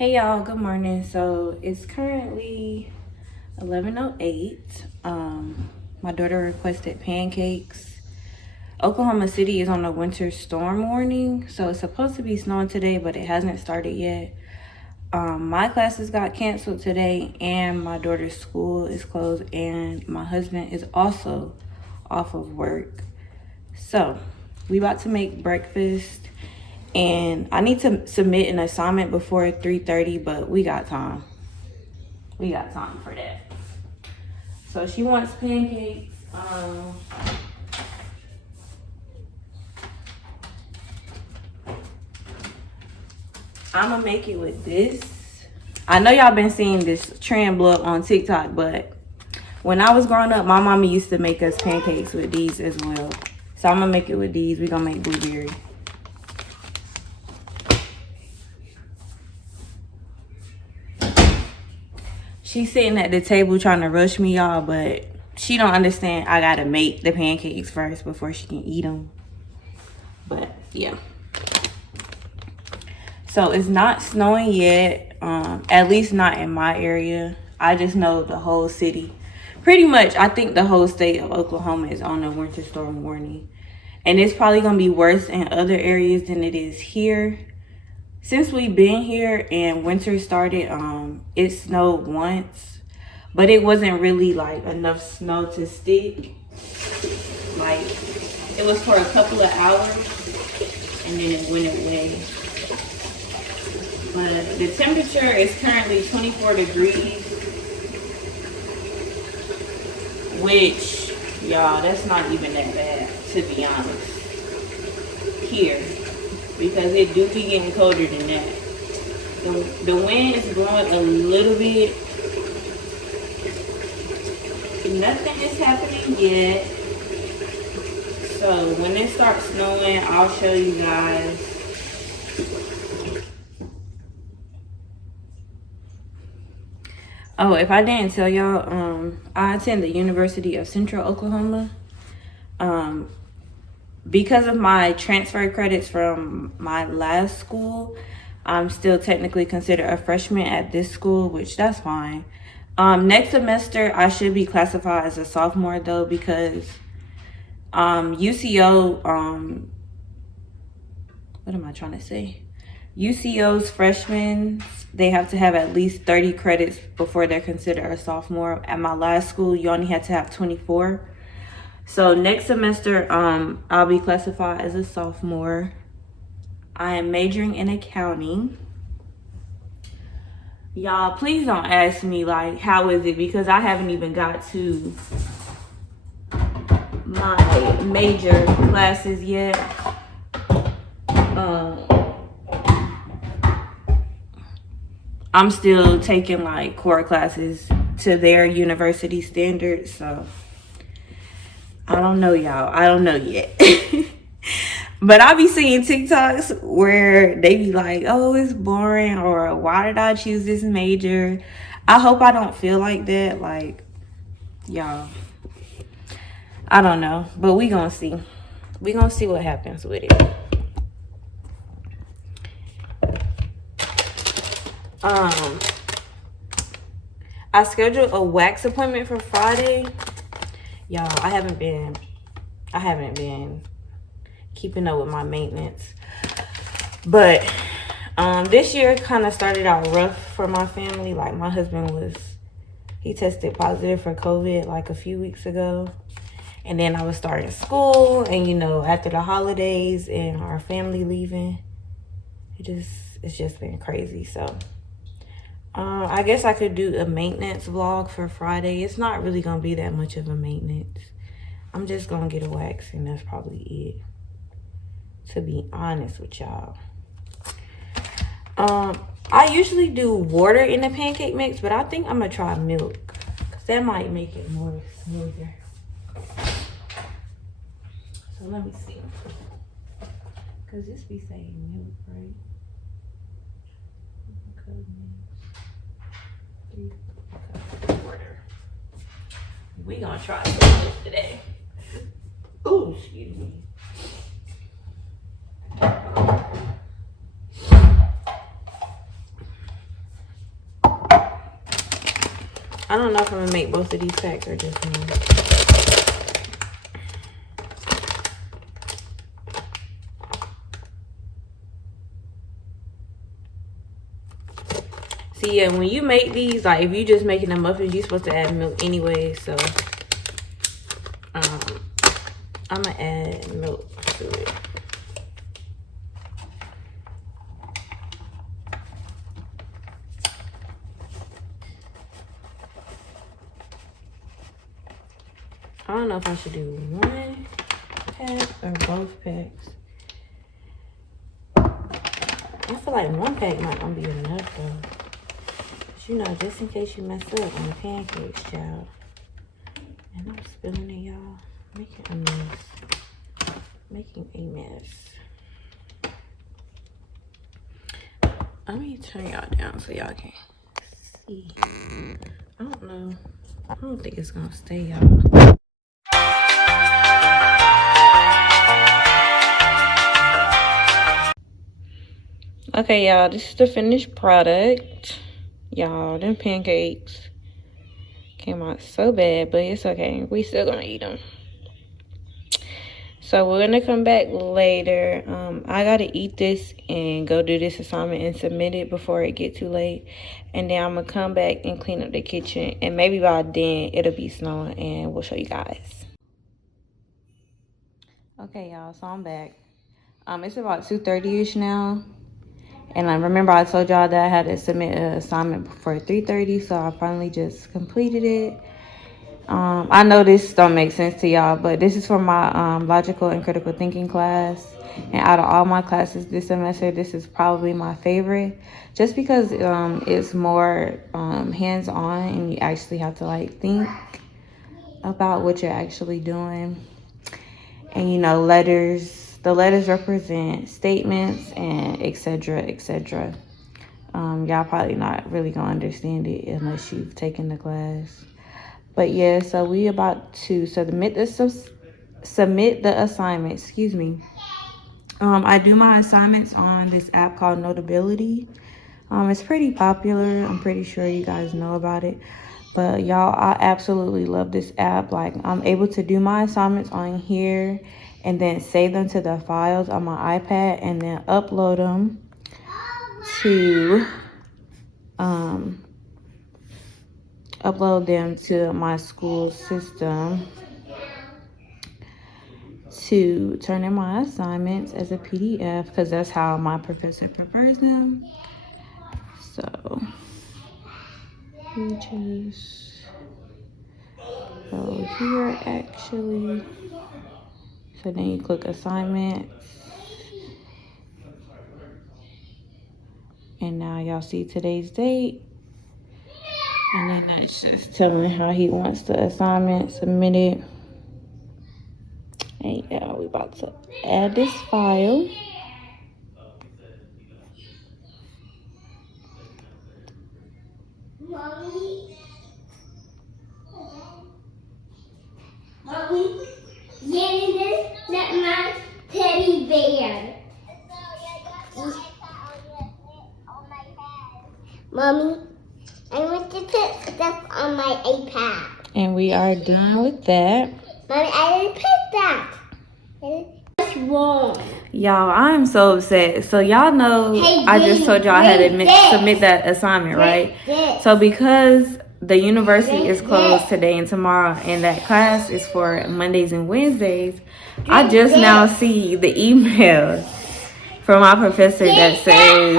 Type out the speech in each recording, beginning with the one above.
Hey y'all, good morning. So it's currently 11:08. My daughter requested pancakes. Oklahoma City is on a winter storm warning, so it's supposed to be snowing today, but it hasn't started yet. My classes got canceled today, and my daughter's school is closed, and my husband is also off of work. So we about to make breakfast, and I need to submit an assignment before 3:30, but we got time. We got time for that. So she wants pancakes. I'm gonna make it with this. I know y'all been seeing this trend blow up on TikTok, but when I was growing up, my mama used to make us pancakes with these as well. So I'm gonna make it with these. We're gonna make blueberry. She's sitting at the table trying to rush me, y'all, but she don't understand I gotta make the pancakes first before she can eat them. But yeah. So it's not snowing yet, at least not in my area. I just know the whole city. Pretty much, I think the whole state of Oklahoma is on a winter storm warning. And it's probably gonna be worse in other areas than it is here. Since we've been here and winter started, it snowed once, but it wasn't really like enough snow to stick. Like, it was for a couple of hours and then it went away. But the temperature is currently 24 degrees, which, y'all, that's not even that bad, to be honest, here. Because it do be getting colder than that. The wind is blowing a little bit. Nothing is happening yet. So when it starts snowing, I'll show you guys. Oh, if I didn't tell y'all, I attend the University of Central Oklahoma. Because of my transfer credits from my last school, I'm still technically considered a freshman at this school, which that's fine. Next semester, I should be classified as a sophomore though, because UCO, what am I trying to say? UCO's freshmen, they have to have at least 30 credits before they're considered a sophomore. At my last school, you only had to have 24. So next semester, I'll be classified as a sophomore. I am majoring in accounting. Y'all, please don't ask me, like, how is it? Because I haven't even got to my major classes yet. I'm still taking, like, core classes to their university standards, so I don't know, y'all. I don't know yet. But I be seeing TikToks where they be like, oh, it's boring, or why did I choose this major? I hope I don't feel like that. Like, y'all, I don't know. But we gonna see. We gonna see what happens with it. I scheduled a wax appointment for Friday. Y'all, I haven't been keeping up with my maintenance. But this year kind of started out rough for my family. Like, my husband he tested positive for COVID like a few weeks ago. And then I was starting school, and you know, after the holidays and our family leaving, it's just been crazy. So I guess I could do a maintenance vlog for Friday. It's not really gonna be that much of a maintenance. I'm just gonna get a wax, and that's probably it, to be honest with y'all. I usually do water in the pancake mix, but I think I'm gonna try milk, because that might make it more smoother. So let me see, because this be saying milk, right? Water. We gonna try some milk today. Oh, excuse me. I don't know if I'm gonna make both of these packs or just one. See, yeah, when you make these, like if you just making the muffins, you're supposed to add milk anyway. So, I'm gonna add milk to it. I don't know if I should do one pack or both packs. I feel like one pack might not be enough though. But you know, just in case you mess up on the pancakes, child. And I'm spilling it, y'all. Making a mess. Making a mess. Let me turn y'all down so y'all can see. I don't know. I don't think it's gonna stay, y'all. Okay, y'all, this is the finished product. Y'all, them pancakes came out so bad, but it's okay. We still gonna eat them. So we're gonna come back later. I gotta eat this and go do this assignment and submit it before it get too late. And then I'm gonna come back and clean up the kitchen. And maybe by then it'll be snowing and we'll show you guys. Okay, y'all, so I'm back. It's about 2:30ish now. And I remember I told y'all that I had to submit an assignment before 3:30, so I finally just completed it. I know this don't make sense to y'all, but this is for my logical and critical thinking class. And out of all my classes this semester, this is probably my favorite, just because it's more hands-on and you actually have to like think about what you're actually doing. And you know, the letters represent statements and etc, etc. Y'all probably not really gonna understand it unless you've taken the class. But yeah, so we about to submit the assignment, excuse me. I do my assignments on this app called Notability. It's pretty popular. I'm pretty sure you guys know about it. But y'all, I absolutely love this app. Like, I'm able to do my assignments on here and then save them to the files on my iPad and then upload them to my school system to turn in my assignments as a PDF, because that's how my professor prefers them. So we just go here actually. So then you click assignments. And now y'all see today's date. And then that's just telling how he wants the assignment submitted. And yeah, we about to add this file. Mommy, this not my teddy bear. Mommy, I want to put stuff on my iPad. And we are done with that. Mommy, I didn't put that. What's wrong? Y'all, I'm so upset. So y'all know, hey, I just told y'all I had to submit that assignment, right? So because the university is closed today and tomorrow, and that class is for Mondays and Wednesdays, I just now see the email from my professor that says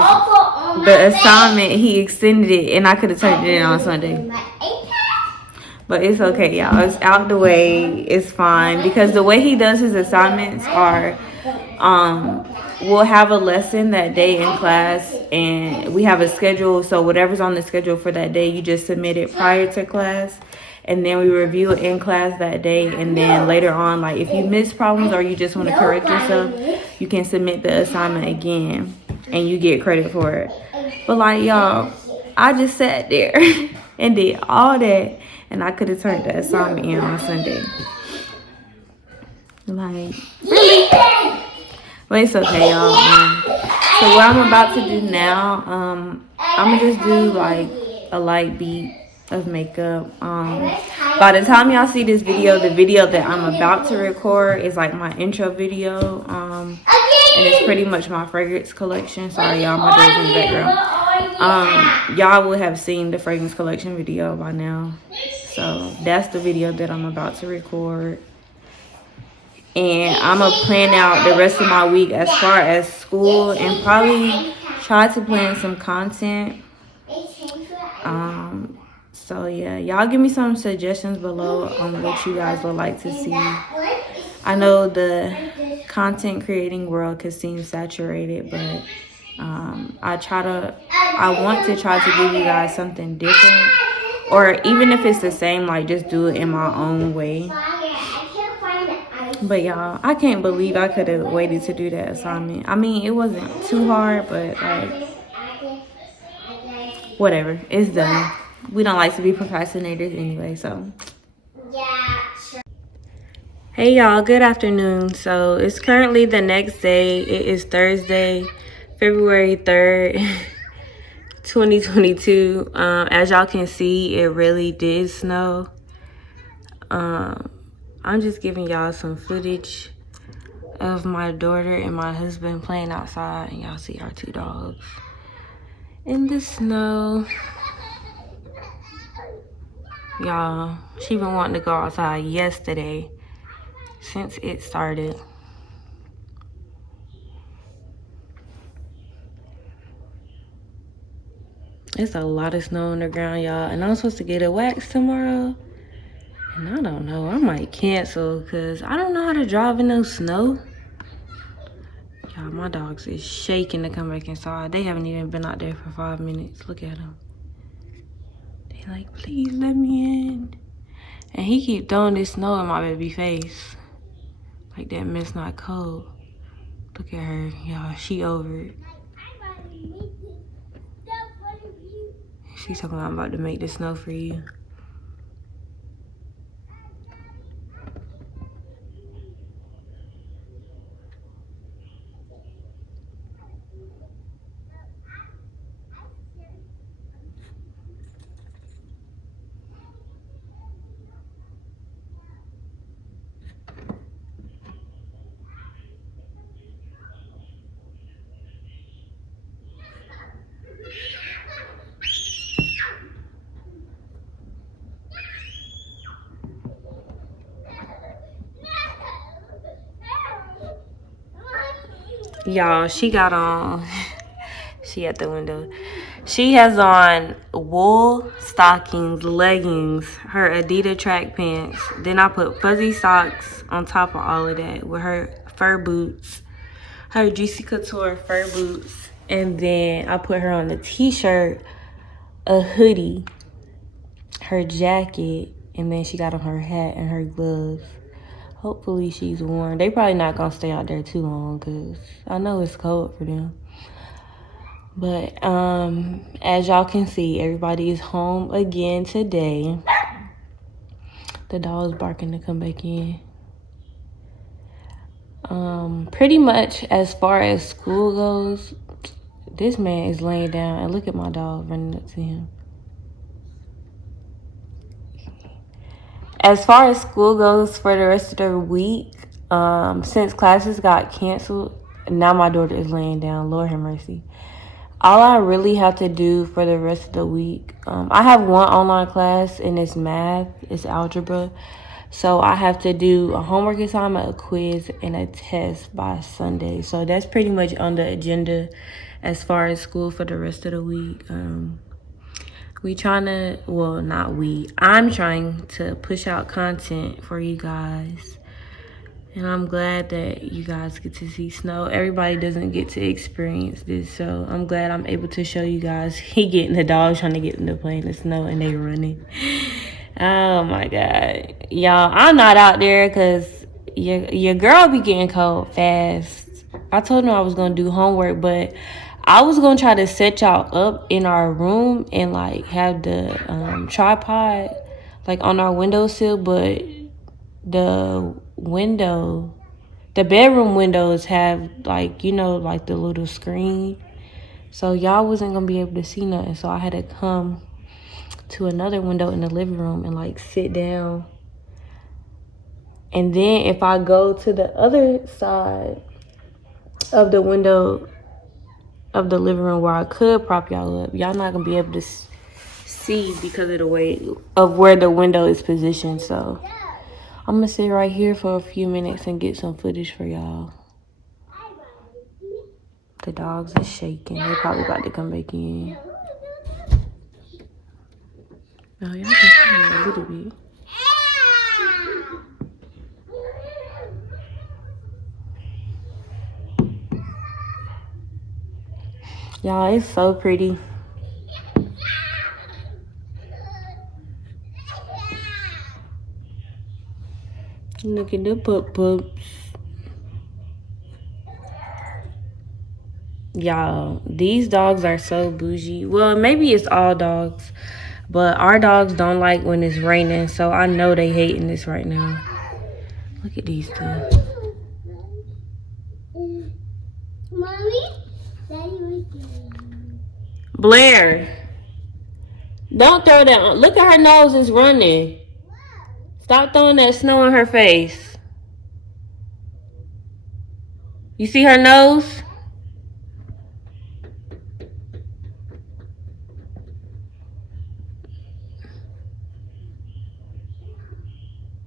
the assignment, he extended it, and I could have turned it in on Sunday. But it's okay, y'all. It's out the way. It's fine. Because the way he does his assignments are, we'll have a lesson that day in class, and we have a schedule. So whatever's on the schedule for that day, you just submit it prior to class. And then we review it in class that day. And then later on, like if you miss problems or you just want to correct yourself, you can submit the assignment again and you get credit for it. But like, y'all, I just sat there and did all that. And I could have turned the assignment in on Sunday. Like, really? But it's okay, y'all. So what I'm about to do now, I'm going to just do like a light beat. of makeup. By the time y'all see this video, the video that I'm about to record is like my intro video. And it's pretty much my fragrance collection. Sorry y'all, my daughter's in the background. Y'all will have seen the fragrance collection video by now. So that's the video that I'm about to record. And I'm gonna plan out the rest of my week as far as school and probably try to plan some content. So yeah, y'all give me some suggestions below on what you guys would like to see. I know the content creating world could seem saturated, but I want to try to give you guys something different, or even if it's the same, like just do it in my own way. But y'all, I can't believe I could have waited to do that assignment. I mean, it wasn't too hard, but like, whatever, it's done. We don't like to be procrastinators anyway, so. Hey y'all, good afternoon. So it's currently the next day. It is Thursday, February 3rd, 2022. As y'all can see, it really did snow. I'm just giving y'all some footage of my daughter and my husband playing outside, and y'all see our 2 dogs in the snow. Y'all, she been wanting to go outside yesterday since it started. It's a lot of snow on the ground, y'all, and I'm supposed to get a wax tomorrow. And I don't know, I might cancel because I don't know how to drive in no snow. Y'all, my dogs is shaking to come back inside. They haven't even been out there for 5 minutes. Look at them. They like, please let me in. And he keep throwing this snow in my baby face. Like that mess not cold. Look at her, y'all, she over it. She's talking about I'm about to make the snow for you. Y'all, she got on, she at the window. She has on wool stockings, leggings, her Adidas track pants. Then I put fuzzy socks on top of all of that with her fur boots, her Juicy Couture fur boots. And then I put her on a t-shirt, a hoodie, her jacket, and then she got on her hat and her gloves. Hopefully she's warm. They probably not gonna stay out there too long because I know it's cold for them. But as y'all can see, everybody is home again today. The dog's barking to come back in. Pretty much as far as school goes, this man is laying down, and look at my dog running up to him. As far as school goes for the rest of the week, since classes got canceled, now my daughter is laying down. Lord have mercy. All I really have to do for the rest of the week, I have one online class, and it's math, it's algebra. So I have to do a homework assignment, a quiz, and a test by Sunday. So that's pretty much on the agenda as far as school for the rest of the week. I'm trying to push out content for you guys. And I'm glad that you guys get to see snow. Everybody doesn't get to experience this, so I'm glad I'm able to show you guys. He getting the dog trying to get them to play in the snow, and they running. Oh my God. Y'all, I'm not out there because your girl be getting cold fast. I told him I was going to do homework, but I was going to try to set y'all up in our room and like have the tripod like on our windowsill, but the bedroom windows have like, you know, like the little screen. So y'all wasn't going to be able to see nothing. So I had to come to another window in the living room and like sit down. And then if I go to the other side of the window of the living room where I could prop y'all up, y'all not gonna be able to see because of the way of where the window is positioned. So I'm gonna sit right here for a few minutes and get some footage for y'all. The dogs are shaking. They're probably about to come back in. Oh, y'all can see me a little bit. Y'all, it's so pretty. Look at the pups. Y'all, these dogs are so bougie. Well, maybe it's all dogs, but our dogs don't like when it's raining, so I know they hating this right now. Look at these two. Mommy, Daddy, Blair, don't throw that on. Look at her nose, it's running. Stop throwing that snow in her face. You see her nose?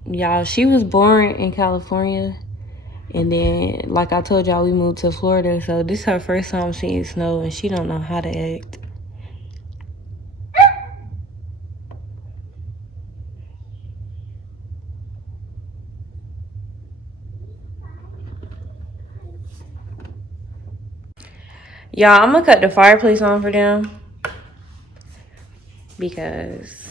Y'all, she was born in California. And then, like I told y'all, we moved to Florida. So this is her first time seeing snow, and she don't know how to act. Y'all, I'm gonna cut the fireplace on for them because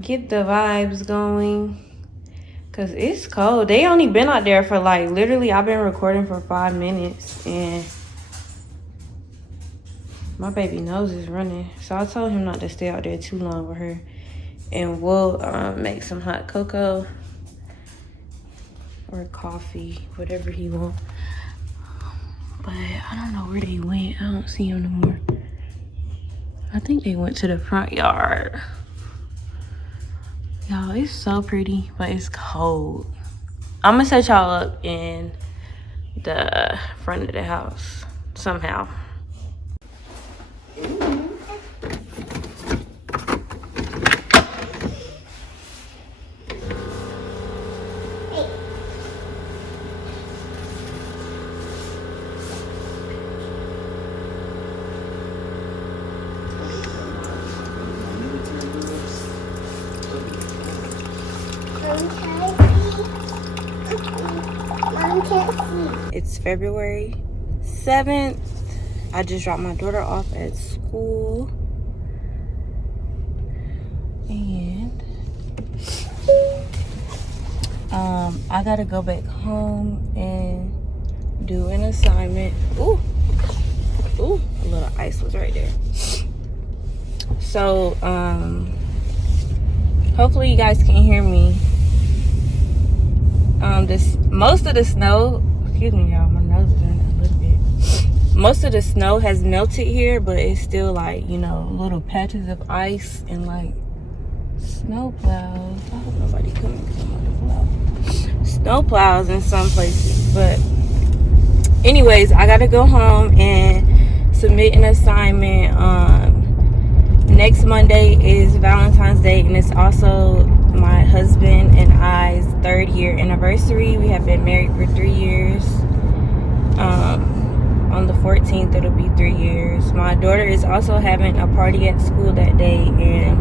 get the vibes going. Cause it's cold. They only been out there for like literally I've been recording for 5 minutes and my baby nose is running. So I told him not to stay out there too long with her. And we'll make some hot cocoa or coffee, whatever he wants. But I don't know where they went. I don't see them no more. I think they went to the front yard. Y'all, it's so pretty, but it's cold. I'm gonna set y'all up in the front of the house somehow. It's February 7th. I just dropped my daughter off at school. And I gotta go back home and do an assignment. Ooh, a little ice was right there. So, hopefully you guys can hear me. Most of the snow, excuse me y'all, my nose is running a little bit. Most of the snow has melted here, but it's still like, you know, little patches of ice and like snow plows. I hope nobody coming because I'm on the plow. Snow plows in some places. But anyways, I gotta go home and submit an assignment. Next Monday is Valentine's Day, and it's also my husband and I's 3rd year anniversary. We have been married for 3 years. On the 14th, it'll be 3 years. My daughter is also having a party at school that day, and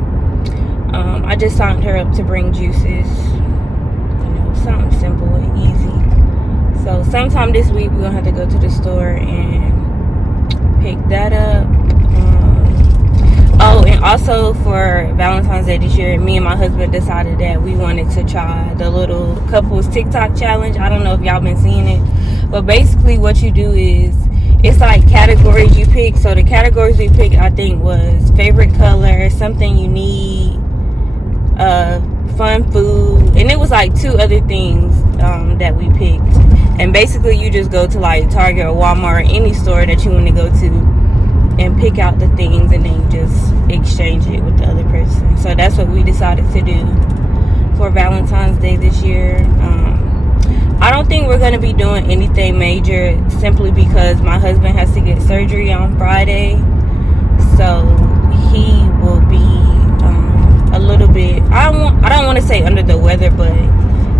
I just signed her up to bring juices. You know, something simple and easy. So sometime this week, we're gonna have to go to the store and pick that up. Oh, and also for Valentine's Day this year, me and my husband decided that we wanted to try the little couples TikTok challenge. I don't know if y'all been seeing it, but basically what you do is it's like categories you pick. So the categories we picked, I think, was favorite color, something you need, fun food, and it was like 2 other things that we picked. And basically you just go to like Target or Walmart or any store that you want to go to, and pick out the things and then just exchange it with the other person. So that's what we decided to do for Valentine's Day this year. I don't think we're going to be doing anything major, simply because my husband has to get surgery on Friday. So he will be a little bit, I don't want to say under the weather, but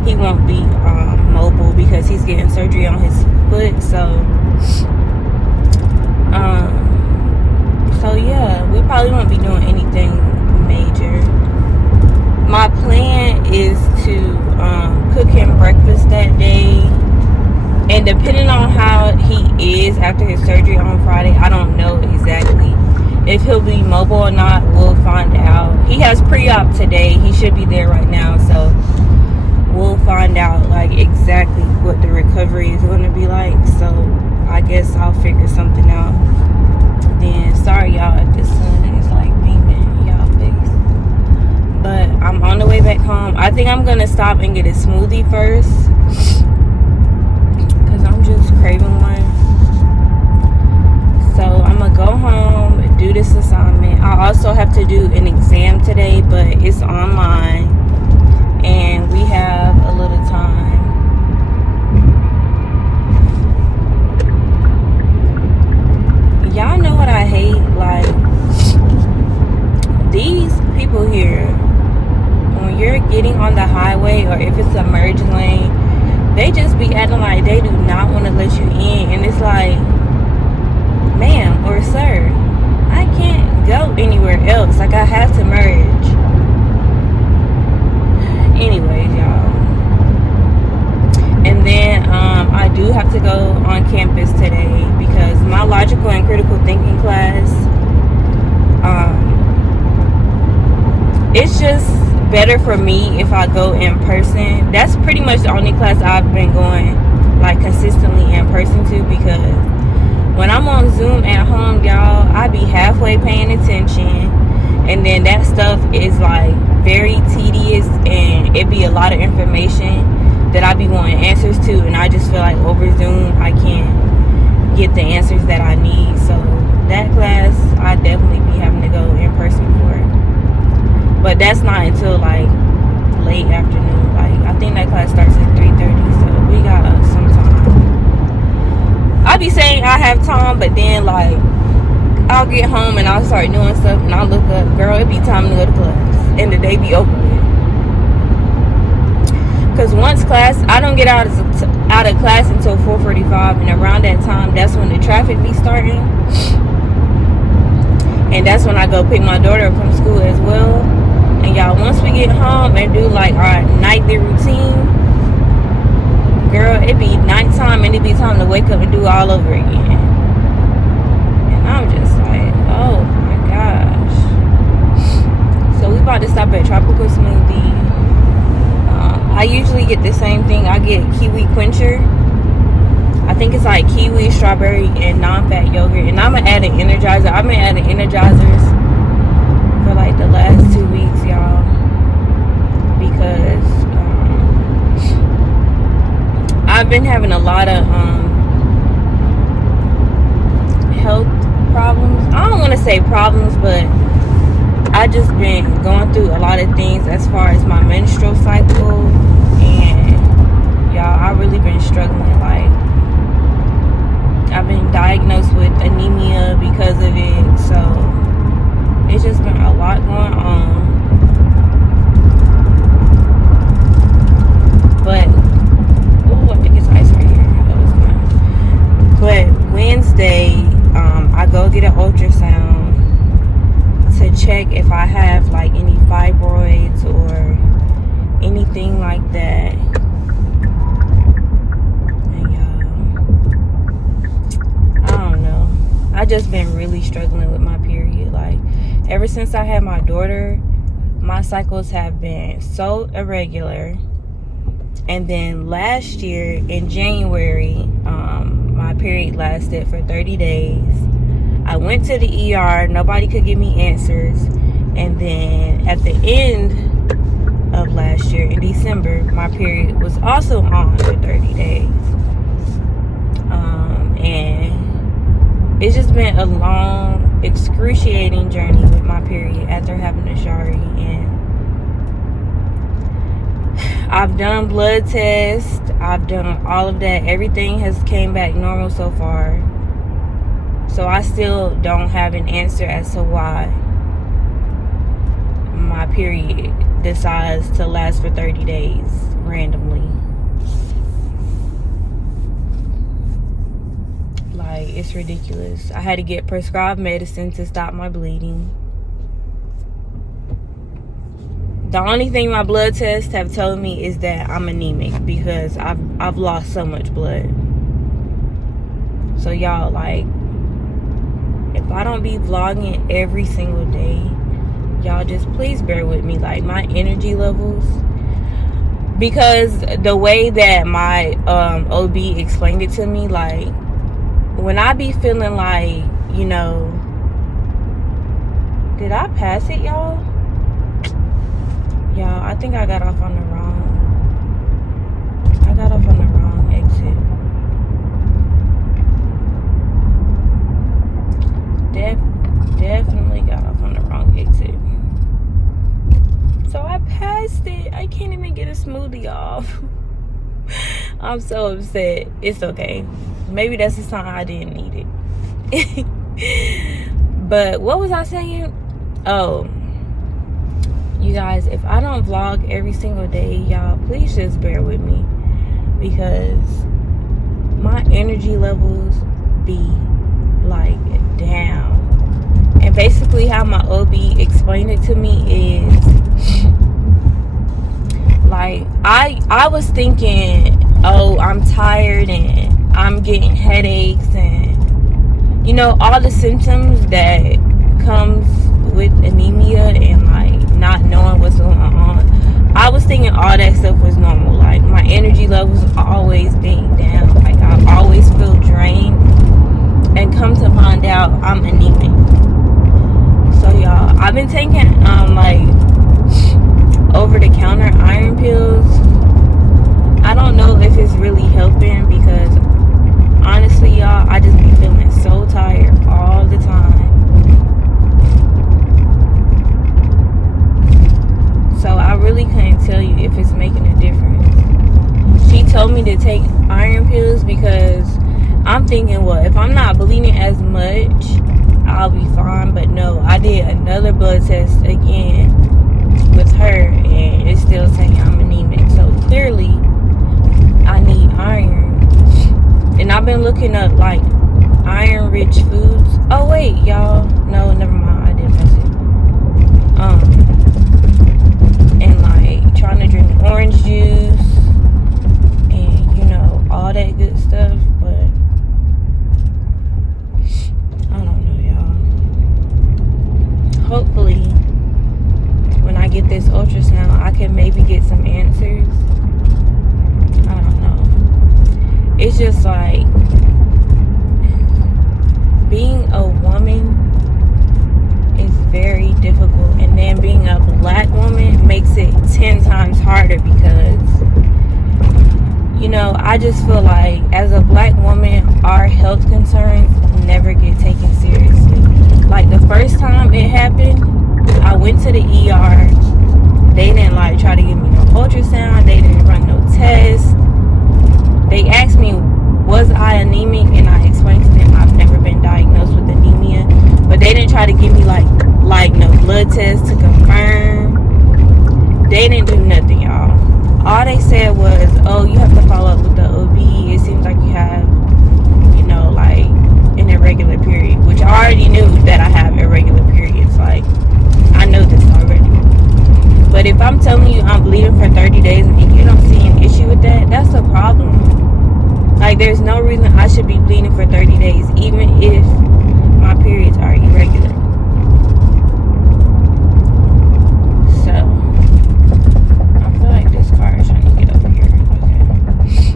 he won't be mobile because he's getting surgery on his foot. So yeah, we probably won't be doing anything major. My plan is to cook him breakfast that day, and depending on how he is after his surgery on Friday, I don't know exactly if he'll be mobile or not. We'll find out. He has pre-op today. He should be there right now, so we'll find out like exactly what the recovery is going to be like. So I guess I'll figure something out then. Sorry y'all if the sun is like beaming in y'all face, but I'm on the way back home. I think I'm gonna stop and get a smoothie first because I'm just craving one. So I'm gonna go home and do this assignment. I also have to do an exam today, but it's online and we have a little time. Y'all know what I hate? Like, these people here, when you're getting on the highway or if it's a merge lane, they just be acting like they do not want to let you in. And it's like, ma'am or sir, I can't go anywhere else. Like, I have to merge. Anyways, y'all. And then I do have to go on campus today because my logical and critical thinking class, it's just better for me if I go in person. That's pretty much the only class I've been going like consistently in person to, because when I'm on Zoom at home, y'all, I be halfway paying attention, and then that stuff is like very tedious and it be a lot of information that I be wanting answers to, and I just feel like over Zoom I can't get the answers that I need. So that class I definitely be having to go in person for it. But that's not until like late afternoon. Like, I think that class starts at 3:30, so we got some time. I be saying I have time, but then like I'll get home and I'll start doing stuff and I'll look up, girl, it be time to go to class, and the day be over with. Because once class, I don't get out of class until 4:45, and around that time, that's when the traffic be starting, and that's when I go pick my daughter up from school as well. And y'all, once we get home and do like our nightly routine, girl, it be nighttime and it be time to wake up and do all over again. And I'm just like, oh my gosh. So we about to stop at Tropical Smoothie. I usually get the same thing. I get kiwi quencher. I think it's like kiwi, strawberry, and non-fat yogurt. And I'm gonna add an energizer. I've been adding energizers for like the last 2 weeks, y'all, because I've been having a lot of health problems. I don't want to say problems, but I just been going through a lot of things as far as my menstrual cycle, and y'all, I really been struggling. Like, I've been diagnosed with anemia because of it, so it's just been a lot going on. But I think it's ice right here. That was fun. But Wednesday, I go get an ultrasound to check if I have like any fibroids or anything like that. And I don't know. I just been really struggling with my period. Like, ever since I had my daughter, my cycles have been so irregular. And then last year in January, my period lasted for 30 days. I went to the ER. Nobody could give me answers. And then at the end of last year, in December, my period was also on for 30 days. And it's just been a long excruciating journey with my period after having a shari, and I've done blood tests, I've done all of that. Everything has came back normal so far. So I still don't have an answer as to why my period decides to last for 30 days randomly. Like, it's ridiculous. I had to get prescribed medicine to stop my bleeding. The only thing my blood tests have told me is that I'm anemic because I've lost so much blood. So y'all, like, if I don't be vlogging every single day, y'all just please bear with me. Like, my energy levels, because the way that my OB explained it to me, like, when I be feeling like, you know, did I pass it, y'all? Y'all, I think I got off on the wrong exit. Definitely got off on the wrong exit. So I passed it. I can't even get a smoothie off. I'm so upset. It's okay. Maybe that's the sign I didn't need it. But what was I saying? Oh, you guys, if I don't vlog every single day, y'all, please just bear with me, because my energy levels be like down. And basically how my OB explained it to me is, like, I was thinking, oh, I'm tired and I'm getting headaches and, you know, all the symptoms that comes with anemia and, like, not knowing what's going on. I was thinking all that stuff was normal. Like, my energy levels always being down. Like, I always feel drained. And come to find out, I'm anemic. So, y'all, I've been taking, like, over-the-counter iron pills. I don't know if it's really helping, because honestly, y'all, I just be feeling so tired all the time. So I really couldn't tell you if it's making a difference. She told me to take iron pills because I'm thinking, well, if I'm not bleeding as much, I'll be fine. But no, I did another blood test again with her, and it's still saying I'm anemic. So clearly I need iron. And I've been looking up, like, iron rich foods. Oh wait, y'all, no, never mind, I did miss it. And, like, trying to drink orange juice and, you know, all that good stuff. But I don't know, y'all. Hopefully when I get this ultrasound, I can maybe get some answers. I don't know. It's just like, being a woman is very difficult, and then being a black woman makes it 10 times harder, because, you know, I just feel like as a black woman, our health concerns never get taken seriously. Like, the first time it happened, I went to the ER. They didn't, like, try to give me no ultrasound. They didn't run no tests. They asked me, was I anemic? And I explained to them I've never been diagnosed with anemia. But they didn't try to give me, like no blood test to confirm. They didn't do nothing, y'all. All they said was, oh, you have to follow up with the OB. It seems like you have, you know, like, an irregular period. Which I already knew that I have irregular periods. Like, I know this already. But if I'm telling you I'm bleeding for 30 days and you don't see an issue with that, that's a problem. Like, there's no reason I should be bleeding for 30 days, even if my periods are irregular. So, I feel like this car is trying to get over here. Okay.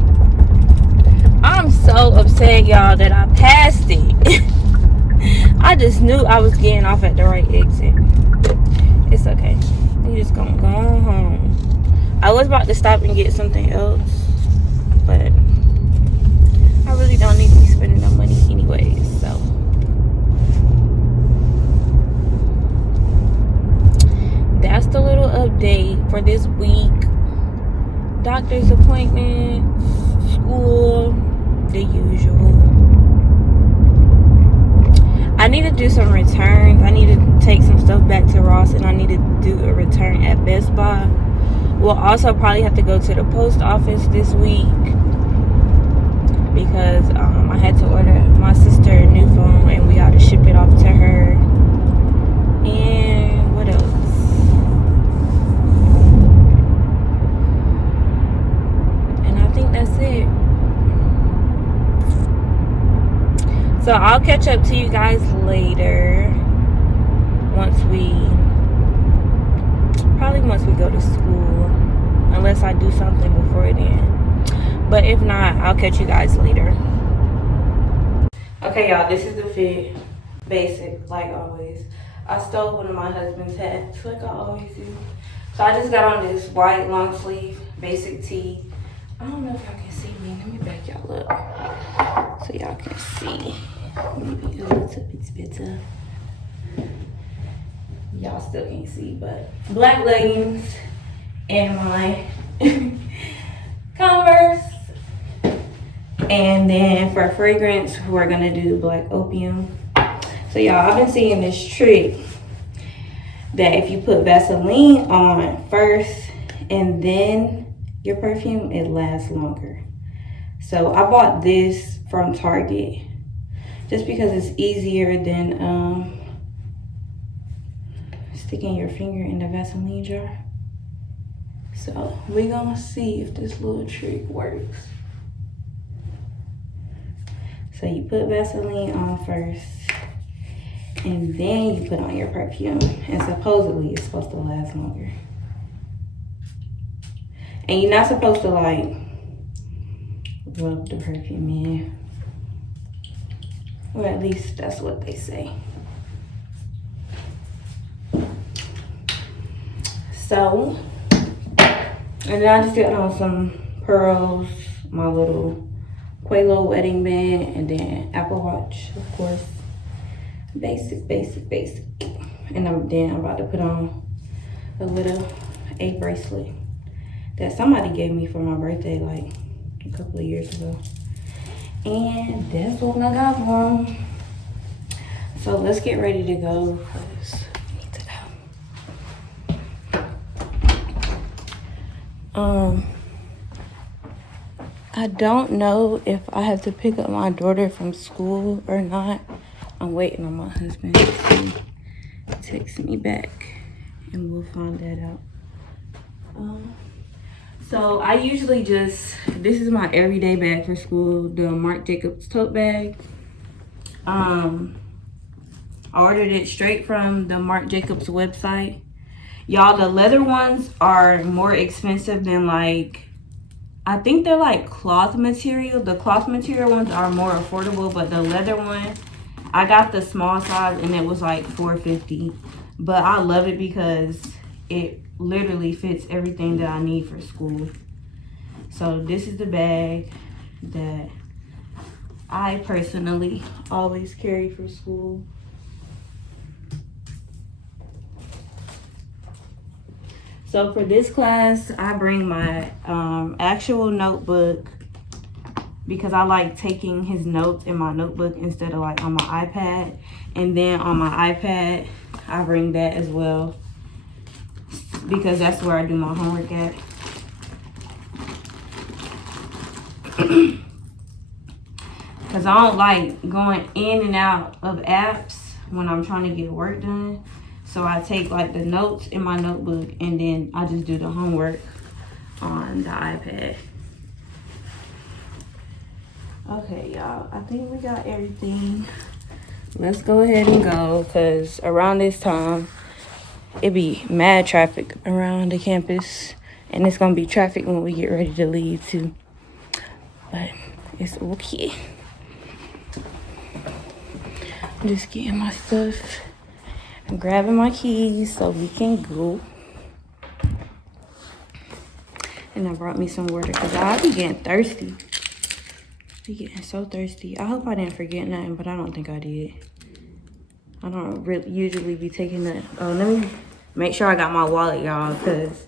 I'm so upset, y'all, that I passed it. I just knew I was getting off at the right exit. It's okay. We just gonna go on home. I was about to stop and get something else, but I really don't need to be spending no money anyways, so usual. I need to do some returns. I need to take some stuff back to Ross, and I need to do a return at Best Buy. We'll also probably have to go to the post office this week because I had to order my sister a new phone, and we got to ship it off to her. And what else? And I think that's it. So I'll catch up to you guys later once we go to school, unless I do something before then. But if not, I'll catch you guys later. Okay, y'all, this is the fit. Basic, like always. I stole one of my husband's hats, like I always do. So I just got on this white long sleeve basic tee. I don't know if y'all can see me. Let me back y'all up so y'all can see. Maybe a little bit better. Y'all still can't see, but black leggings and my Converse. And then for fragrance, we're gonna do black opium. So y'all, I've been seeing this trick that if you put Vaseline on first and then your perfume, it lasts longer. So I bought this from Target just because it's easier than sticking your finger in the Vaseline jar. So we're gonna see if this little trick works. So you put Vaseline on first, and then you put on your perfume, and supposedly it's supposed to last longer. And you're not supposed to like rub the perfume in, or at least that's what they say. So, and then I just got on some pearls, my little Quelo wedding band, and then Apple Watch, of course. Basic. And I'm about to put on a little bracelet that somebody gave me for my birthday like a couple of years ago. And that's what I got for them. So let's get ready to go because we need to go. I don't know if I have to pick up my daughter from school or not. I'm waiting on my husband to text me back and we'll find that out. So I usually this is my everyday bag for school, the Marc Jacobs tote bag. I ordered it straight from the Marc Jacobs website. Y'all, the leather ones are more expensive than like, I think they're like cloth material. The cloth material ones are more affordable, but the leather one, I got the small size and it was like $4.50. But I love it because it literally fits everything that I need for school. So this is the bag that I personally always carry for school. So for this class, I bring my actual notebook because I like taking his notes in my notebook instead of like on my iPad. And then on my iPad, I bring that as well because that's where I do my homework at. Because I don't like going in and out of apps when I'm trying to get work done. So I take like the notes in my notebook and then I just do the homework on the iPad. Okay, y'all, I think we got everything. Let's go ahead and go because around this time, it be mad traffic around the campus. And it's going to be traffic when we get ready to leave too. But it's okay. I'm just getting my stuff. I'm grabbing my keys so we can go. And I brought me some water because I be getting thirsty. Be getting so thirsty. I hope I didn't forget nothing, but I don't think I did. I don't really usually be taking that. Oh, let me make sure I got my wallet, y'all, because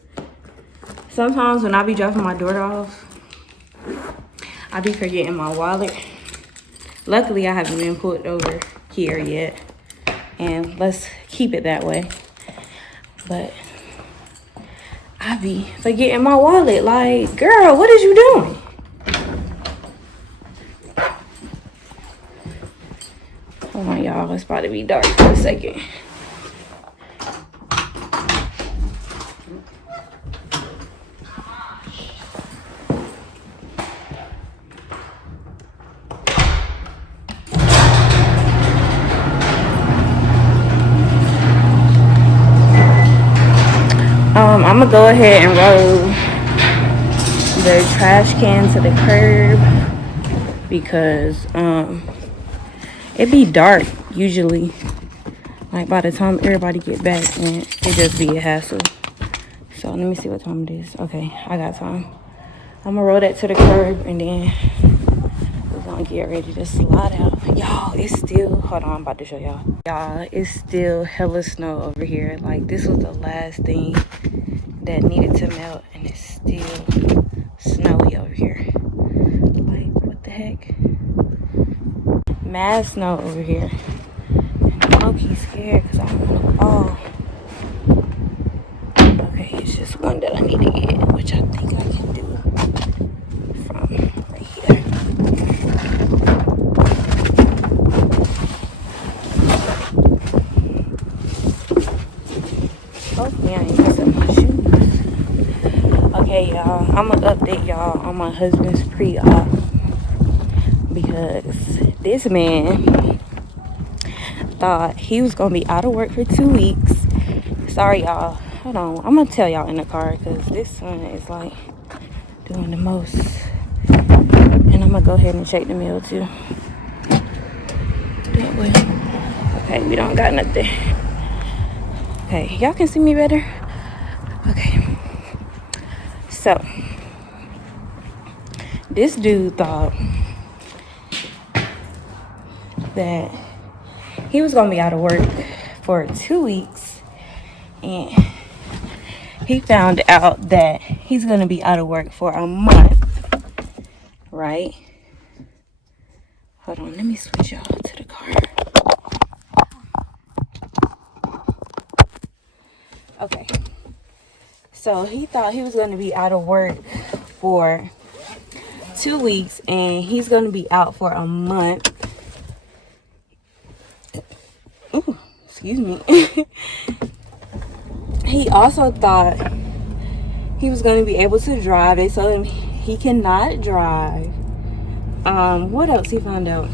sometimes when I be dropping my daughter off, I be forgetting my wallet. Luckily, I haven't been pulled over here yet. And let's keep it that way. But I be forgetting my wallet. Like, girl, what is you doing? Hold on, y'all. It's about to be dark for a second. I'm gonna go ahead and roll the trash can to the curb because it be dark usually. Like by the time everybody get back, and it just be a hassle. So let me see what time it is. Okay, I got time. I'm gonna roll that to the curb and then we're gonna get ready to slide out. Y'all, it's still, hold on, I'm about to show y'all. Y'all, it's still hella snow over here. Like this was the last thing that needed to melt and it's still snowy over here. Like, what the heck? Mad snow over here. And I'm low-key scared because I don't want to fall. Okay, it's just one that I need to get, which I think I can do from right here. Hopefully I ain't messing my shoes. Okay, y'all, I'm gonna update y'all on my husband's pre-op because this man thought he was gonna be out of work for 2 weeks. Sorry, y'all. Hold on, I'm gonna tell y'all in the car because this one is like doing the most. And I'm gonna go ahead and shake the meal too. That way. Okay, we don't got nothing. Okay, y'all can see me better? Okay. So, this dude thought that he was gonna be out of work for 2 weeks, and he found out that he's gonna be out of work for a month, right? Hold on, let me switch y'all to the car. Okay, so he thought he was gonna be out of work for 2 weeks, and he's gonna be out for a month. Ooh, excuse me. He also thought he was going to be able to drive. They told him he cannot drive. What else he found out?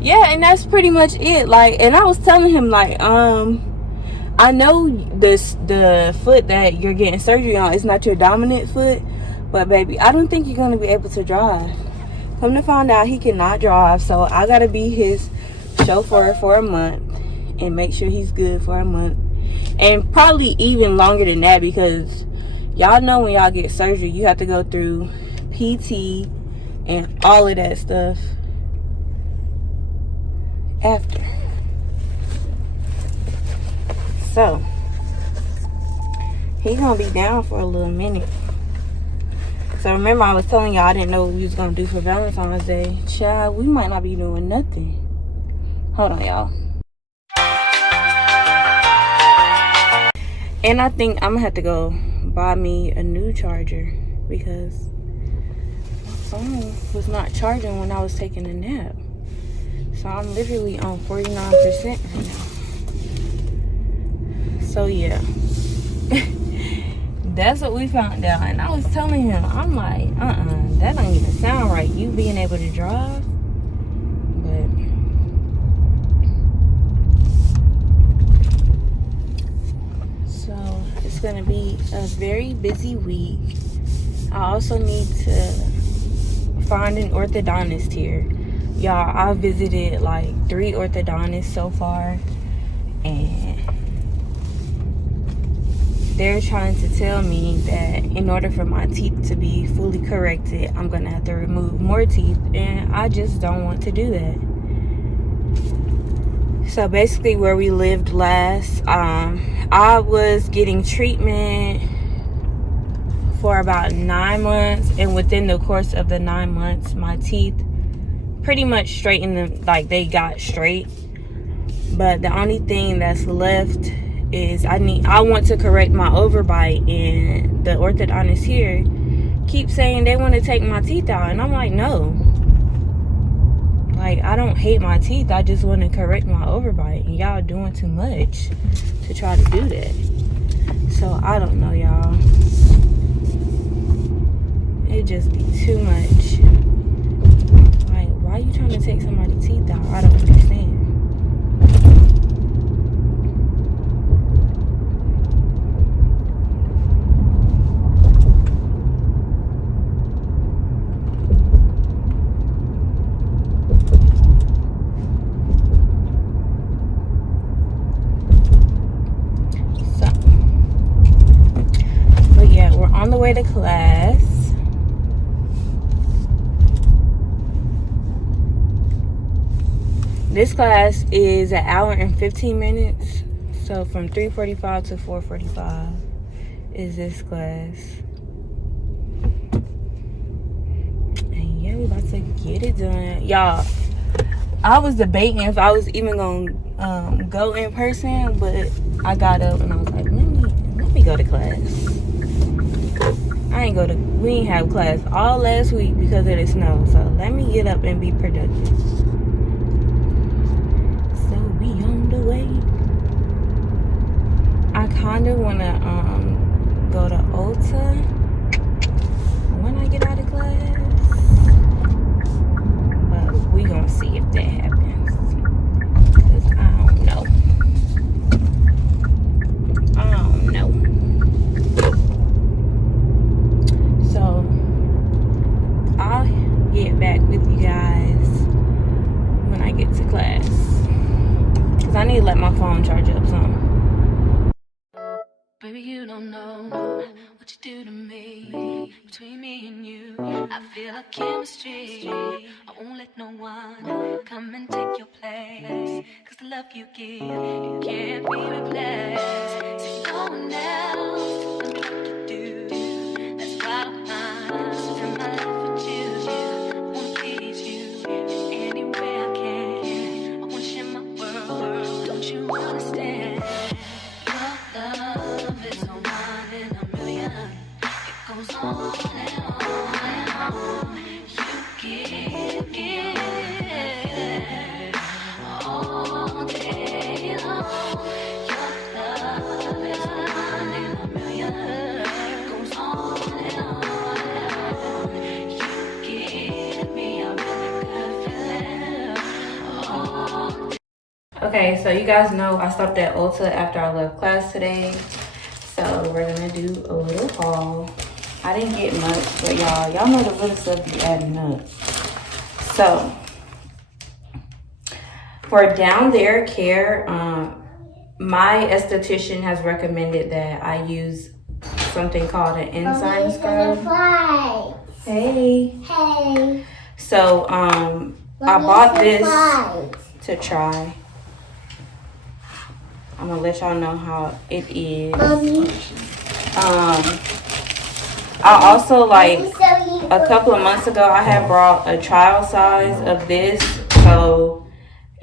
Yeah, and that's pretty much it. Like, and I was telling him, like, I know the foot that you're getting surgery on is not your dominant foot, but baby, I don't think you're going to be able to drive. Come to find out, he cannot drive, so I gotta be his chauffeur for a month and make sure he's good for a month, and probably even longer than that, because y'all know when y'all get surgery you have to go through PT and all of that stuff after. So he gonna be down for a little minute. So remember, I was telling y'all I didn't know what we was gonna do for Valentine's Day. Child, we might not be doing nothing. Hold on, y'all. And I think I'm gonna have to go buy me a new charger because my phone was not charging when I was taking a nap. So I'm literally on 49% right now. So yeah. That's what we found out. And I was telling him, I'm like, that don't even sound right. You being able to drive. But so it's gonna be a very busy week. I also need to find an orthodontist here. Y'all, I visited like 3 orthodontists so far, and they're trying to tell me that in order for my teeth to be fully corrected, I'm gonna have to remove more teeth, and I just don't want to do that. So basically, where we lived last, I was getting treatment for about 9 months, and within the course of the 9 months, my teeth pretty much straightened them, like they got straight. But the only thing that's left is I want to correct my overbite, and the orthodontist here keeps saying they want to take my teeth out, and I'm like, no. Like, I don't hate my teeth, I just want to correct my overbite, and y'all doing too much to try to do that. So I don't know, y'all. It just be too much. Like, why you trying to take somebody's teeth out? I don't understand. On the way to class. This class is an hour and 15 minutes. So from 3:45 to 4:45 is this class. And yeah, we about to get it done. Y'all, I was debating if I was even gonna go in person, but I got up and I was like, let me go to class. We ain't have class all last week because of the snow. So let me get up and be productive. So we on the way. I kind of want to go to Ulta when I get out of class. But we gonna see if that happens. Because I don't know. So I'll get back with you guys when I get to class, because I need to let my phone charge up some. Baby, you don't know what you do to me. Between me and you, I feel a chemistry. I won't let no one come and take your place, because the love you give, it can't be replaced. See, no one else knows what to do. That's why I spend my life with you. I wanna please you any way I can. I wanna share my world, don't you understand? Your love is a one in a million. It goes on and on and on. You give all day long. Your love is a one in a million. It goes on and on and on. You give me a really good feeling. Oh. Okay, so you guys know I stopped at Ulta after I left class today. So we're gonna do a little haul. I didn't get much, but y'all know the little stuff be adding up. So for down there care, my esthetician has recommended that I use something called an enzyme scrub. Hey. So I bought this to try. I'm gonna let y'all know how it is. I also, like, a couple of months ago, I had brought a trial size of this. So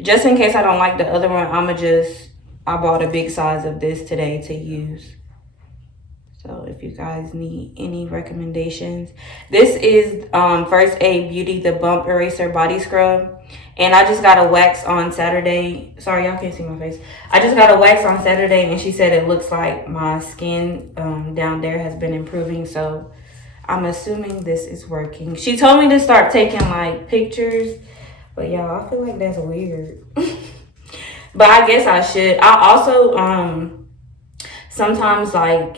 just in case I don't like the other one, I bought a big size of this today to use. So if you guys need any recommendations, this is First Aid Beauty, the Bump Eraser Body Scrub. And I just got a wax on Saturday. Sorry, y'all can't see my face. I just got a wax on Saturday, and she said it looks like my skin down there has been improving. So I'm assuming this is working. She told me to start taking, like, pictures. But, y'all, I feel like that's weird. But I guess I should. I also sometimes, like,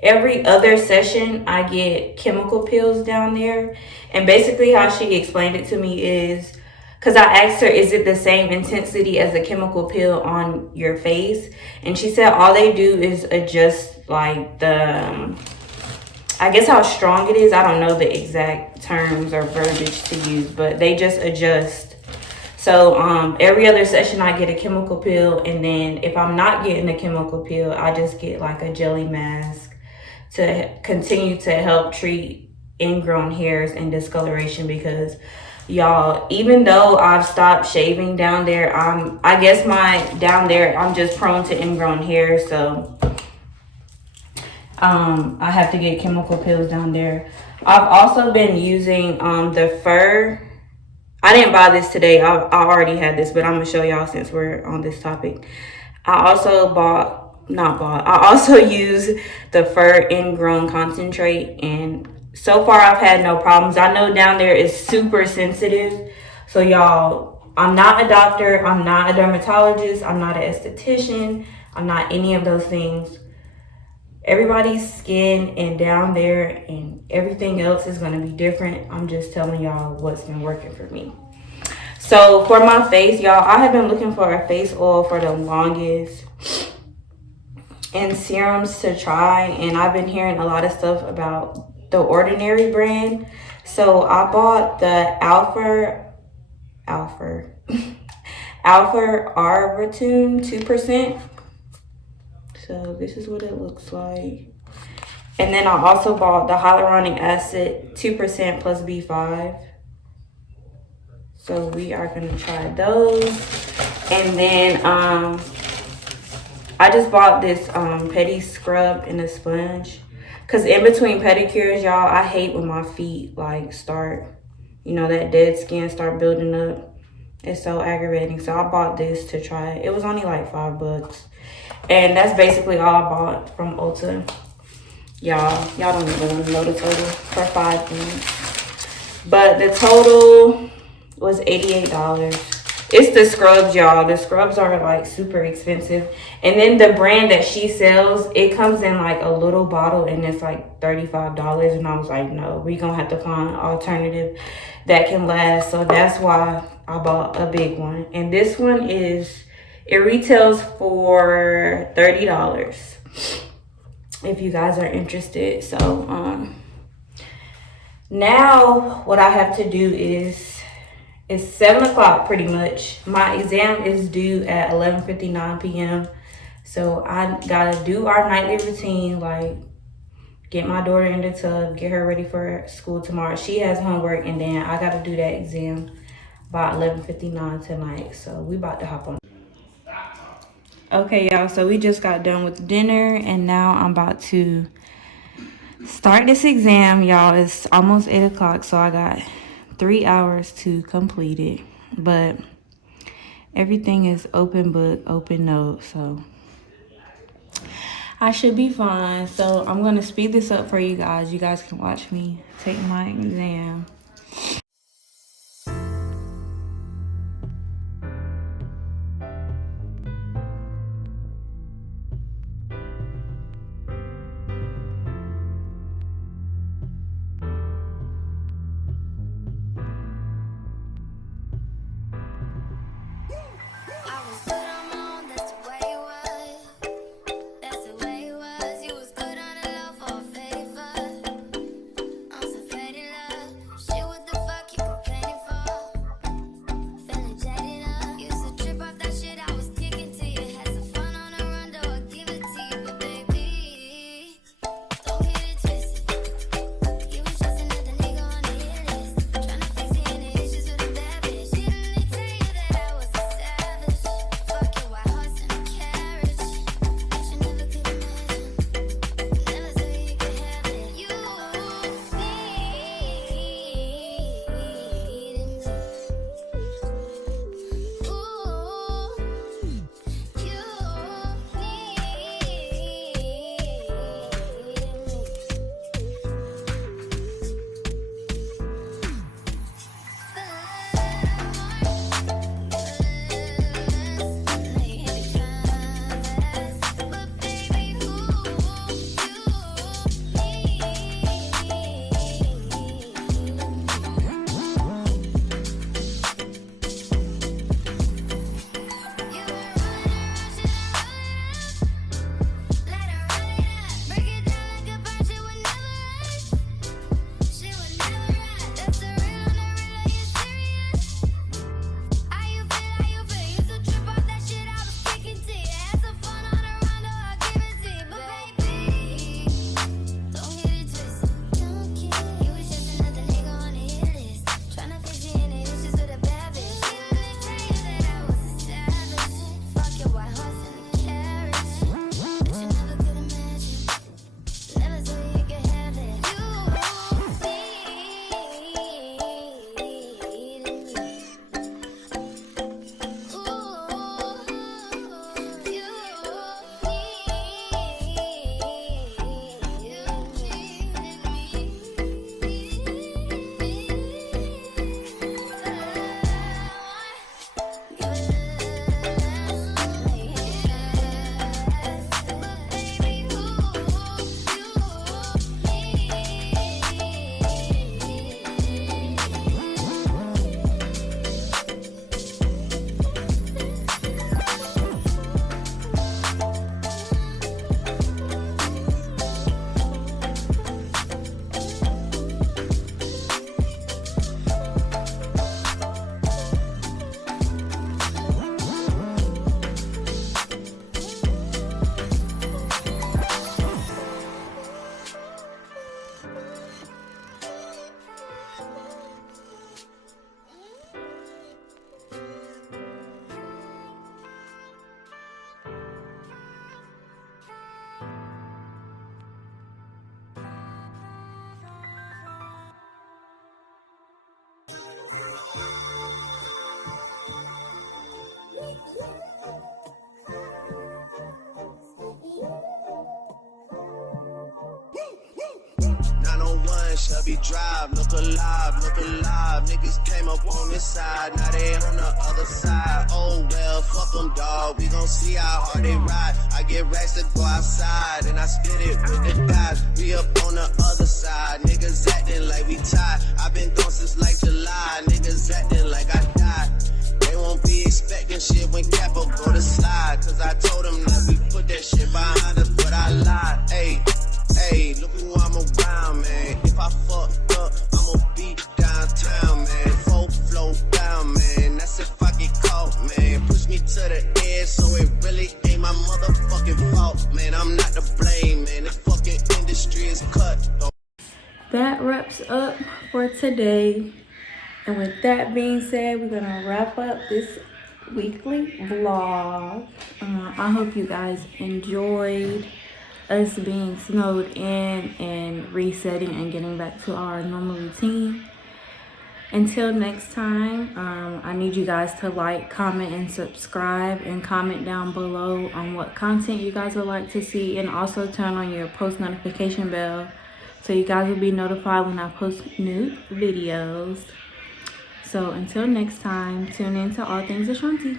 every other session I get chemical peels down there. And basically how she explained it to me is, because I asked her, is it the same intensity as a chemical peel on your face? And she said all they do is adjust, like, the I guess how strong it is. I don't know the exact terms or verbiage to use, but they just adjust. So every other session I get a chemical peel, and then if I'm not getting a chemical peel, I just get like a jelly mask to continue to help treat ingrown hairs and discoloration, because Y'all, even though I've stopped shaving down there, I guess I'm just prone to ingrown hair, so I have to get chemical peels down there. I've also been using the fur. I didn't buy this today. I already had this, but I'm gonna show y'all since we're on this topic. I also I also use the fur ingrown concentrate, and so far I've had no problems. I know down there is super sensitive. So y'all, I'm not a doctor, I'm not a dermatologist, I'm not an esthetician, I'm not any of those things. Everybody's skin and down there and everything else is going to be different. I'm just telling y'all what's been working for me. So for my face, y'all, I have been looking for a face oil for the longest and serums to try, and I've been hearing a lot of stuff about the Ordinary brand. So I bought the Alpha Arbutin 2%. So this is what it looks like. And then I also bought the hyaluronic acid 2% plus B5. So we are gonna try those. And then I just bought this pedi scrub and a sponge. Cause in between pedicures, y'all, I hate when my feet like start, that dead skin start building up. It's so aggravating. So I bought this to try it. It was only like $5. And that's basically all I bought from Ulta. Y'all don't even want to know the total for 5 things. But the total was $88. It's the scrubs, y'all. The scrubs are like super expensive. And then the brand that she sells, it comes in like a little bottle and it's like $35. And I was like, no, we gonna have to find an alternative that can last. So that's why I bought a big one. And this one it retails for $30 if you guys are interested. So now what I have to do is it's 7 o'clock pretty much. My exam is due at 11:59 p.m. So I gotta do our nightly routine, like get my daughter in the tub, get her ready for school tomorrow. She has homework, and then I gotta do that exam by 11:59 tonight. So we about to hop on. Okay, y'all, so we just got done with dinner, and now I'm about to start this exam, y'all. It's almost 8 o'clock, so I got 3 hours to complete it. But everything is open book, open note, so I should be fine. So I'm going to speed this up for you guys. You guys can watch me take my exam. one, Shelby Drive, look alive, niggas came up on this side, now they on the other side, oh well, fuck them dawg, we gon' see how hard they ride, I get racks to go outside, and I spit it with the guys, we up on the other side, niggas acting like we tied, I been gone since like July, niggas acting like I died, they won't be expecting shit when Capo go to slide, cause I told them that we put that shit behind us, but I lied, ayy. Hey, look who I'm around, man. If I fucked up, I'ma be downtown, man. Full flow down, man. That's if I get caught, man. Push me to the edge, so it really ain't my motherfucking fault, man. I'm not to blame, man. The fucking industry is cut. That wraps up for today. And with that being said, we're gonna wrap up this weekly vlog. I hope you guys enjoyed us being snowed in and resetting and getting back to our normal routine. Until next time, I need you guys to like, comment, and subscribe, and comment down below on what content you guys would like to see, and also turn on your post notification bell so you guys will be notified when I post new videos. So until next time, tune in to All Things Ashante.